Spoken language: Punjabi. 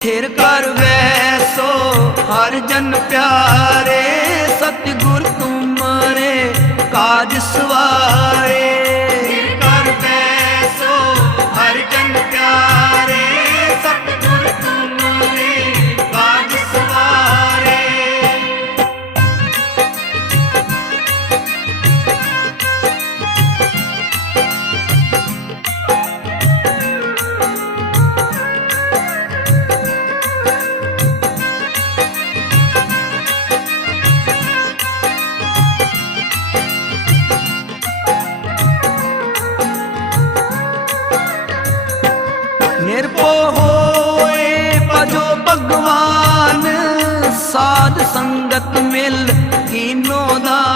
ਥਿਰ ਕਰ ਵੈਸੋ ਹਰ ਜਨ ਪਿਆਰੇ ਸਤਿਗੁਰ ਤੁਮਰੇ ਕਾਜ ਸਵਾਰੇ। નિર્પો હોય ભજો ભગવાન સાધ સંગત મિલ હીનો દા